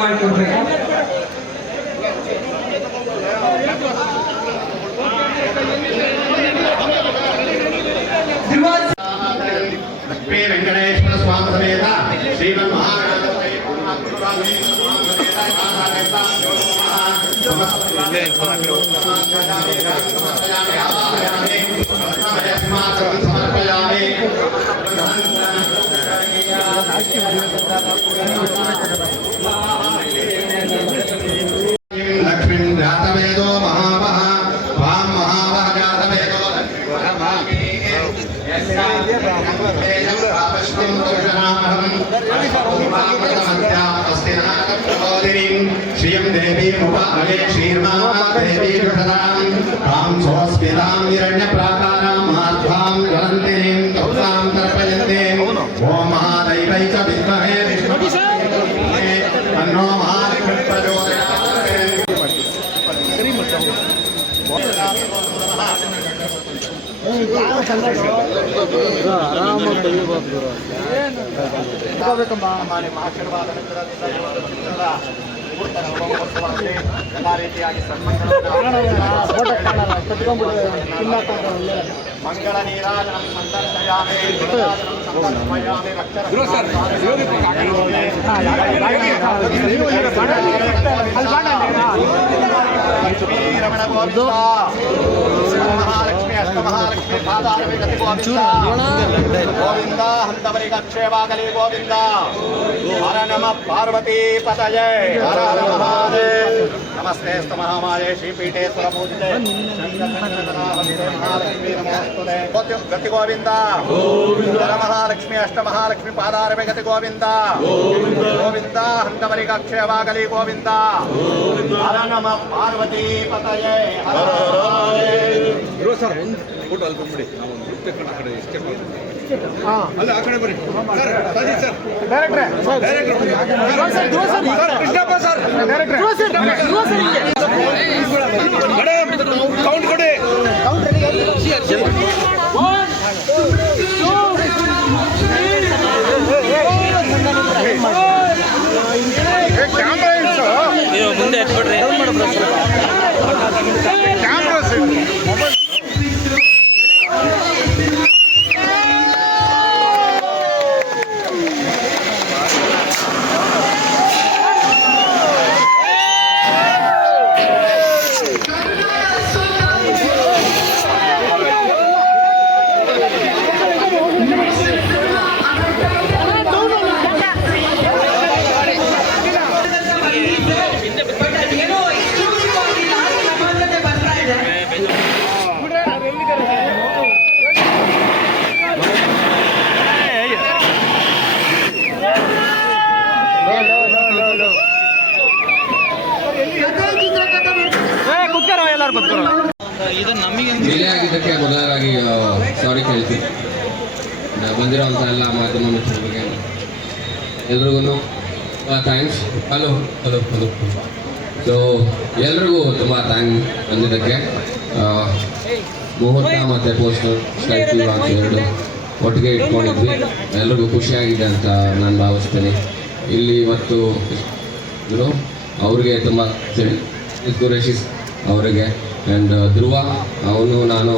ಮಾಡಿಕೊಡ್ಬೇಕು. ಲಕ್ಷ್ಮೀ ವೆಂಕಟೇಶ್ವರ ಸ್ವಾಮಿ ಸಮೇತ ಶ್ರೀಮನ್ ಸಮರ್ಪಯಾಮಿ. ಲಕ್ಷ್ಮೀ ಜಾತವೇದೋ ಮಹಾಮಹ ವಾಂ ಮಹಾಮಹ ಜಾತವೇದೋ श्रियं देवीमुपहरे श्रीर्मादेवीषदां तां स्वस्मितां हिरण्यप्राकारां माध्वां ज्वलन्तीं तौतां तर्पयन्तीं ॐ महादैवै च विद्महे विष्णुपत्न्यै तन्नो महालक्ष्मी प्रचोदयात्. ಎಲ್ಲ ರೀತಿಯಾಗಿ ಮಂಗಳ ನೀರಾಜನಂ ಸಂದರ್ಶಯಾಮಿ ಸಂದರ್ಶಯಾಮಿ ಲಕ್ಷ್ಮೀ ರಮಣ ಗೋವಿಂದ ಮಹಾಲಕ್ಷ್ಮಿ ಅಷ್ಟಮಹಾಲಕ್ಷ್ಮಿ ಪಾದಾರವಿ ಗತಿ ಗೋವಿಂದ ಹಂತವರಿಗೆ ಅಕ್ಷಯವಾಗಲಿ ಗೋವಿಂದ. ಹರ ನಮ ಪಾರ್ವತಿ ಪತಯೇ ಹರ ಹರ ಮಹಾದೇವ್. ನಮಸ್ತೆ ಮಹಾಮಾಯೇ ಶ್ರೀಪೀಠೇಶ್ವರ ಪೂಜಿತೆ ಮಹಾಲಕ್ಷ್ಮೀ ನಮೋಸ್ತುತೆ ಗತಿ ಗೋವಿಂದ. ಹರ ಮಹಾಲಕ್ಷ್ಮಿ ಅಷ್ಟಮಹಾಲಕ್ಷ್ಮಿ ಪಾದಾರವಿ ಗತಿ ಗೋವಿಂದ. ಗೋವಿಂದ ಹಂತವರಿಗೆ ಅಕ್ಷಯವಾಗಲಿ ಗೋವಿಂದ. ಹರ ನಮ ಪಾರ್ವತಿ ಪತಯೇ ಹರ ಸರ್ ಒಂದು ಫೋಟೋ ಅಲ್ಲಿ ಬಂದ್ಬಿಡಿ. ನಾವು ಒಂದು ಗ್ರೂಪ್ ತಗೊಂಡು ಆ ಕಡೆ ಎಸ್ಕೇಪ್ ಅಲ್ಲ ಆ ಕಡೆ ಬರ್ರಿ ಸರ್. ಸಜೀತ್ ಸರ್ ಡೈರೆಕ್ಟ್ರೆ ಕೃಷ್ಣಪ್ಪ ಸರ್ ಡೈರೆಕ್ಟ್ರೆ ಮೇಡಮ್ ಕೌಂಟ್ ಕೊಡಿ. ಕ್ಯಾಮ್ರಾ ಮುಂದೆ ಎತ್ಬಿಡ್ರಿ. ಕ್ಯಾಮ್ರಾ ಮೊಬೈಲ್ ಡಿಲೇ ಆಗಿದ್ದಕ್ಕೆ ಮೊದಲಾಗಿ ಸಾರಿ ಕೇಳ್ತೀವಿ. ಬಂದಿರೋಂಥ ಎಲ್ಲ ಮಾಧ್ಯಮ ಮಿತ್ರರಿಗೆ ಎಲ್ರಿಗೂ thanks. Hello hello hello so ಎಲ್ರಿಗೂ ತುಂಬ ಥ್ಯಾಂಕ್ಸ್ ಬಂದಿದ್ದಕ್ಕೆ. ಮುಹೂರ್ತ ಮತ್ತು ಪೋಸ್ಟರ್ ಸ್ಕೈಪ್ ಇವಾಗ ಎರಡು ಒಟ್ಟಿಗೆ ಇಟ್ಕೊಂಡಿದ್ವಿ. ಎಲ್ರಿಗೂ ಖುಷಿಯಾಗಿದೆ ಅಂತ ನಾನು ಭಾವಿಸ್ತೀನಿ. ಇಲ್ಲಿ ಇವತ್ತು ಅವ್ರಿಗೆ ತುಂಬ ಖುಷಿ ಅವರಿಗೆ. ಆ್ಯಂಡ್ ಧ್ರುವ ನಾನು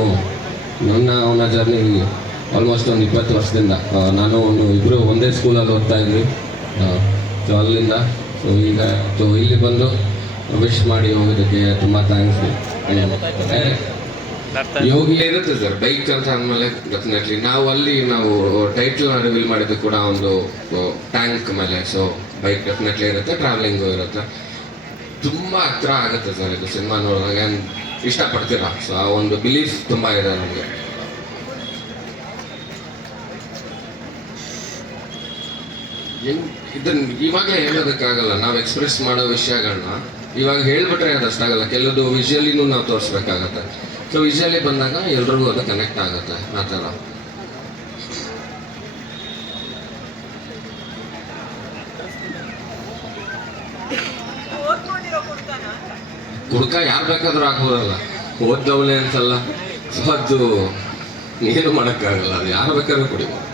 ಅವನ ಜರ್ನಿ ಆಲ್ಮೋಸ್ಟ್ ಒಂದು 20 ವರ್ಷದಿಂದ ನಾನು ಇಬ್ಬರು ಒಂದೇ ಸ್ಕೂಲಲ್ಲಿ ಓದ್ತಾ ಇದ್ವಿ. ಸೊ ಅಲ್ಲಿಂದ ಇಲ್ಲಿ ಬಂದು ವಿಶ್ ಮಾಡಿ ಹೋಗೋದಕ್ಕೆ ತುಂಬ ಥ್ಯಾಂಕ್ಸ್. ಯೋಗಿ ಇರುತ್ತೆ ಸರ್ ಬೈಕ್ ಅಂತ ಅಂದಮೇಲೆ ಡೆಫಿನೆಟ್ಲಿ ನಾವು ಟೈಟಲ್ ರಿವೀಲ್ ಮಾಡಿದ್ದು ಕೂಡ ಒಂದು ಟ್ಯಾಂಕ್ ಮೇಲೆ. ಸೊ ಬೈಕ್ ಡೆಫಿನೆಟ್ಲಿ ಇರುತ್ತೆ, ಟ್ರಾವೆಲಿಂಗು ಇರುತ್ತೆ. ತುಂಬ ಹತ್ರ ಆಗುತ್ತೆ ಸರ್ ಇದು ಸಿನಿಮಾ ನೋಡಿದಾಗ. ಇಷ್ಟಪಡ್ತೀರಾ? ಸೊ ಆ ಒಂದು ಬಿಲೀಫ್ ತುಂಬ ಇದೆ ನಮಗೆ. ಇದನ್ನು ಇವಾಗಲೇ ಹೇಳೋದಕ್ಕಾಗಲ್ಲ. ನಾವು ಎಕ್ಸ್ಪ್ರೆಸ್ ಮಾಡೋ ವಿಷಯಗಳನ್ನ ಇವಾಗ ಹೇಳ್ಬಿಟ್ರೆ ಅದಷ್ಟಾಗಲ್ಲ. ಕೆಲವೊಂದು ವಿಷುವಲಿನೂ ನಾವು ತೋರಿಸ್ಬೇಕಾಗತ್ತೆ. ಸೊ ವಿಷುವಲಿ ಬಂದಾಗ ಎಲ್ರಿಗೂ ಅದು ಕನೆಕ್ಟ್ ಆಗುತ್ತೆ. ಆ ಥರ ಕುಡ್ಕ ಯಾರು ಬೇಕಾದ್ರೂ ಆಗ್ಬೋದಲ್ಲ, ಓದ್ದವನೇ ಅಂತಲ್ಲ. ಸೊ ಅದು ಏನು ಮಾಡೋಕ್ಕಾಗಲ್ಲ. ಅದು ಯಾರು ಬೇಕಾದ್ರೂ ಕುಡಿಬೋದು,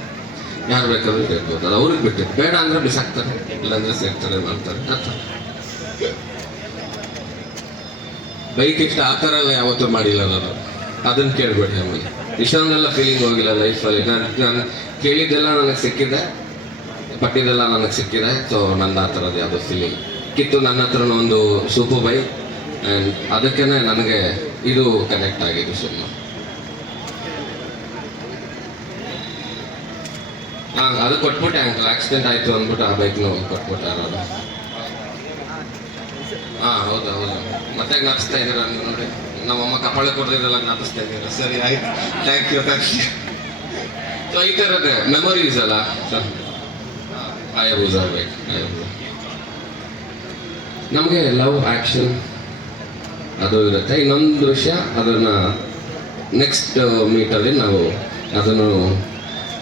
ಯಾರು ಬೇಕಾದ್ರೂ ಕೇಳ್ಬೋದು. ಅದು ಅವ್ರಿಗೆ ಬಿಟ್ಟು ಬೇಡ ಅಂದರೆ ಬಿಸಾಕ್ತಾರೆ, ಇಲ್ಲಾಂದರೆ ಸೇರ್ತಾರೆ, ಮಾಡ್ತಾರೆ. ಬೈಕ್ ಇಷ್ಟ ಆ ಥರ ಎಲ್ಲ ಯಾವತ್ತೂ ಮಾಡಿಲ್ಲ ನಾನು. ಅದನ್ನು ಕೇಳ್ಬೇಡಿ ನಮಗೆ. ಇಷ್ಟೊಂದೆಲ್ಲ ಫೀಲಿಂಗ್ ಹೋಗಿಲ್ಲ ಲೈಫಲ್ಲಿ. ನಾನು ಕೇಳಿದ್ದೆಲ್ಲ ನನಗೆ ಸಿಕ್ಕಿದೆ, ಪಟ್ಟಿದ್ದೆಲ್ಲ ನನಗೆ ಸಿಕ್ಕಿದೆ. ಸೊ ನನ್ನ ಆ ಥರದ್ದು ಯಾವುದೋ ಫೀಲಿಂಗ್ ಕಿತ್ತು. ನನ್ನ ಹತ್ರನೂ ಒಂದು ಸೂಪರ್ ಬೈಕ್, ಆ್ಯಂಡ್ ಅದಕ್ಕೇ ನನಗೆ ಇದು ಕನೆಕ್ಟ್ ಆಗಿದ್ದು ಸುಮ್ಮನೆ. ಅದು ಕೊಟ್ಬಿಟ್ಟೆ, ಅಂಕಲ್ ಆಕ್ಸಿಡೆಂಟ್ ಆಯಿತು ಅಂದ್ಬಿಟ್ಟು ಆ ಬೈಕ್ನು ಕೊಟ್ಬಿಟ್ಟೆ ಯಾರು. ಹೌದು ಮತ್ತೆ ಜ್ಞಾಪಿಸ್ತಾ ಇದ್ದೀರಾ ನೋಡಿ. ನಮ್ಮಮ್ಮ ಕಪಾಳ ಕೊಡ್ದಿದ್ದೆಲ್ಲ ಜ್ಞಾಪಿಸ್ತಾ ಇದ್ದೀರಾ. ಸರಿ ಆಯ್ತು, ಥ್ಯಾಂಕ್ ಯು. ಸೊ ಈ ಥರದ್ದು ಮೆಮೊರೀಸ್ ಅಲ್ಲ ಸರ್. Hayabusa ಬೈಕ್, ನಮಗೆ ಲವ್ ಆ್ಯಕ್ಷನ್ ಅದು ಇರುತ್ತೆ. ಇನ್ನೊಂದು ವಿಷಯ, ಅದನ್ನು ನೆಕ್ಸ್ಟ್ ಮೀಟಲ್ಲಿ ನಾವು ಅದನ್ನು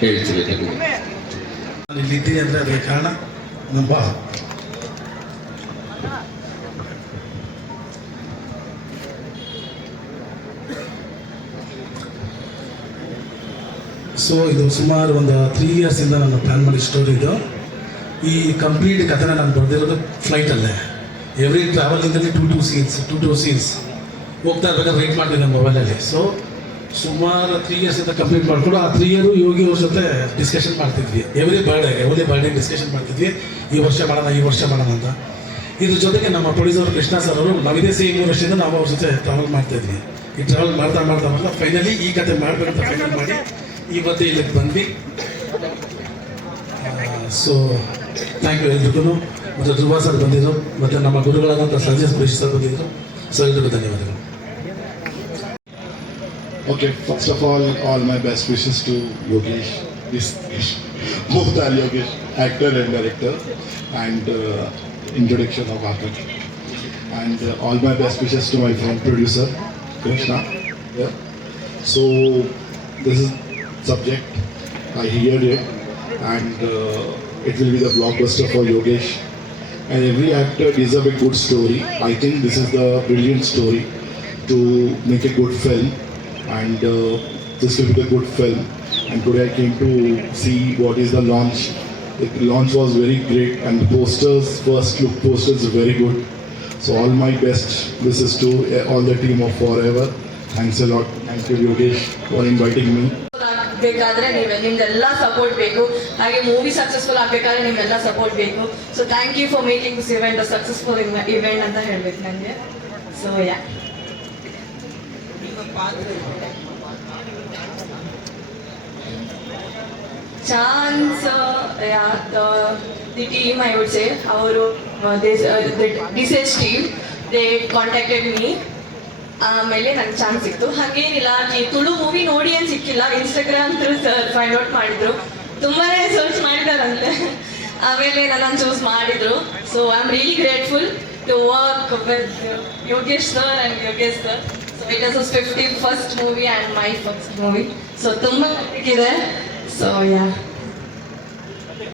ಹೇಳ್ತೀವಿ ನಿಮಗೆ. ನಾನು ಇಲ್ಲಿದ್ದೀನಿ ಅಂದರೆ ಅದಕ್ಕೆ ಕಾರಣ ನಮ್ಮ ಸೊ ಇದು ಸುಮಾರು ಒಂದು 3 ಇಯರ್ಸಿಂದ ನಾನು ಪ್ಲ್ಯಾನ್ ಮಾಡಿ ಸ್ಟೋರಿ ಇದು. ಈ ಕಂಪ್ಲೀಟ್ ಕಥೆನ ನಾನು ಬರೆದಿರೋದು ಫ್ಲೈಟಲ್ಲೇ. ಎವ್ರಿ ಟ್ರಾವೆಲಿಂಗಲ್ಲಿ ಟೂ ಸೀನ್ಸ್ ಹೋಗ್ತಾ ಇರ್ಬೇಕಾದ್ರೆ ರೈಟ್ ಮಾಡ್ತೀನಿ ನನ್ನ ಮೊಬೈಲಲ್ಲಿ. ಸೊ ಸುಮಾರು 3 ಇಯರ್ಸಿಂದ ಕಂಪ್ಲೀಟ್ ಮಾಡಿಕೊಂಡು ಆ 3 ಇಯರು ಯೋಗಿ ಅವ್ರ ಜೊತೆ ಡಿಸ್ಕಷನ್ ಮಾಡ್ತಿದ್ವಿ. ಎವ್ರಿ ಬರ್ಡೇ ಡಿಸ್ಕಷನ್ ಮಾಡ್ತಿದ್ವಿ, ಈ ವರ್ಷ ಮಾಡೋಣ ಅಂತ. ಇದ್ರ ಜೊತೆಗೆ ನಮ್ಮ ಪ್ರೊಡ್ಯೂಸರ್ ಕೃಷ್ಣ ಸರ್ ಅವರು ನಾವಿದೇ ಸೇಮ್ ವರ್ಷದಿಂದ ನಾವು ಅವ್ರ ಜೊತೆ ಟ್ರಾವೆಲ್ ಮಾಡ್ತಾಯಿದ್ವಿ. ಈ ಟ್ರಾವೆಲ್ ಮಾಡ್ತಾ ಫೈನಲಿ ಈ ಕತೆ ಮಾಡಬೇಕಂತ ಫೈನಲ್ ಮಾಡಿ ಇವತ್ತು ಇಲ್ಲಿಗೆ ಬಂದ್ವಿ. ಸೊ ಥ್ಯಾಂಕ್ ಯು ಎಲ್ರಿಗೂ. ಮತ್ತು ಧ್ರುವ ಸರ್ ಬಂದಿದ್ದರು, ಮತ್ತು ನಮ್ಮ ಗುರುಗಳಾದಂಥ ಸಂಜಯ್ ಸುರೇಶ್ ಸರ್ ಬಂದಿದ್ದರು. ಸೊ ಎಲ್ರಿಗೂ ಧನ್ಯವಾದಗಳು. Okay, first of all my best wishes to Yogesh. Both are Yogesh, actor and director, and introduction of Akash. And all my best wishes to my friend producer, Krishna. Yeah. So this is subject, I heard it, and it will be the blockbuster for Yogesh. And every actor deserves a good story. I think this is the brilliant story to make a good film. And this will be a good film. And today I came to see what is the launch. The launch was very great, and the posters, first look posters, are very good. So all my best wishes to all the team of Forever. Thanks a lot. Thank you Yogesh for inviting me. ಬೇಕಾದ್ರೆ ನಿಮ್ದೆಲ್ಲ support ಬೇಕು. ಹಾಗೆ movie successful ಆಗಬೇಕಾದ್ರೆ ನಿಮ್ಮೆಲ್ಲ support ಬೇಕು. So thank you for making this event a successful event ಅಂತ ಹೇಳ್ಬೇಕು ನನಗೆ. ಸೊ ಯಾ chance, the team, I would say, the DCH team, they contacted me. ಆಮೇಲೆ ನಂಗೆ ಚಾನ್ಸ್ ಸಿಕ್ತು. ಹಾಗೇನಿಲ್ಲ, ತುಳು ಮೂವಿ ನೋಡಿ ಏನು ಸಿಕ್ಕಿಲ್ಲ, ಇನ್ಸ್ಟಾಗ್ರಾಮ್ ಥ್ರೂ ಫೈಂಡ್ ಔಟ್ ಮಾಡಿದ್ರು, ತುಂಬಾ ಸರ್ಚ್ ಮಾಡಿದಾರಂತೆ. ಆಮೇಲೆ ನನ್ನನ್ನು ಚೂಸ್ ಮಾಡಿದ್ರು. So I am really grateful to work with Yogesh sir and Yogesh sir. So it is 51st movie and my first movie. So ತುಂಬ ಇದೆ. So yeah